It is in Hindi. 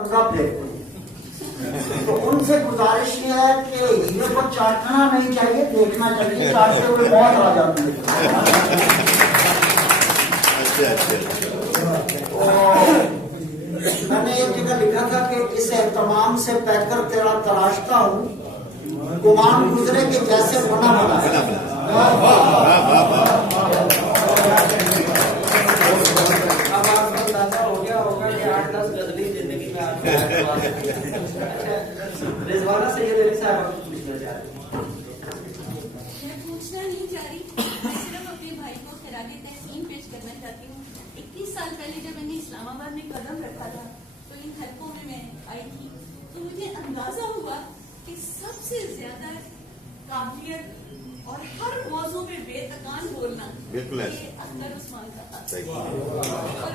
पंगा फेंकते हैं। तो उनसे गुजारिश ये है कि हीरो को चाटना नहीं चाहिए, देखना चाहिए, चाटते हुए बहुत आ जाती है। मैंने एक जगह लिखा था कि इस एहतमाम से पैकर तेरा तराशता हूँ, गुमान गुजरे के जैसे बना बना। अब आपको अंदाजा हो गया होगा कि 8-10 गजली जिंदगी में आपको रिजवाना सैयद अली साहब आपको पूछना चाह रहे हैं। मैं पूछना नहीं चाह रही, मैं सिर्फ अपने भाई को खिरागे तहसीन पेश करना चाहती हूँ। 21 साल पहले जब मैंने इस्लामाबाद में कदम रखा था तो इन हलकों में मैं आई थी, तो मुझे अंदाजा हुआ कि सबसे ज्यादा काबिलियत और हर मौजू में बेतकान बोलना बिल्कुल ये अख्तर उस्मान का था। सही। और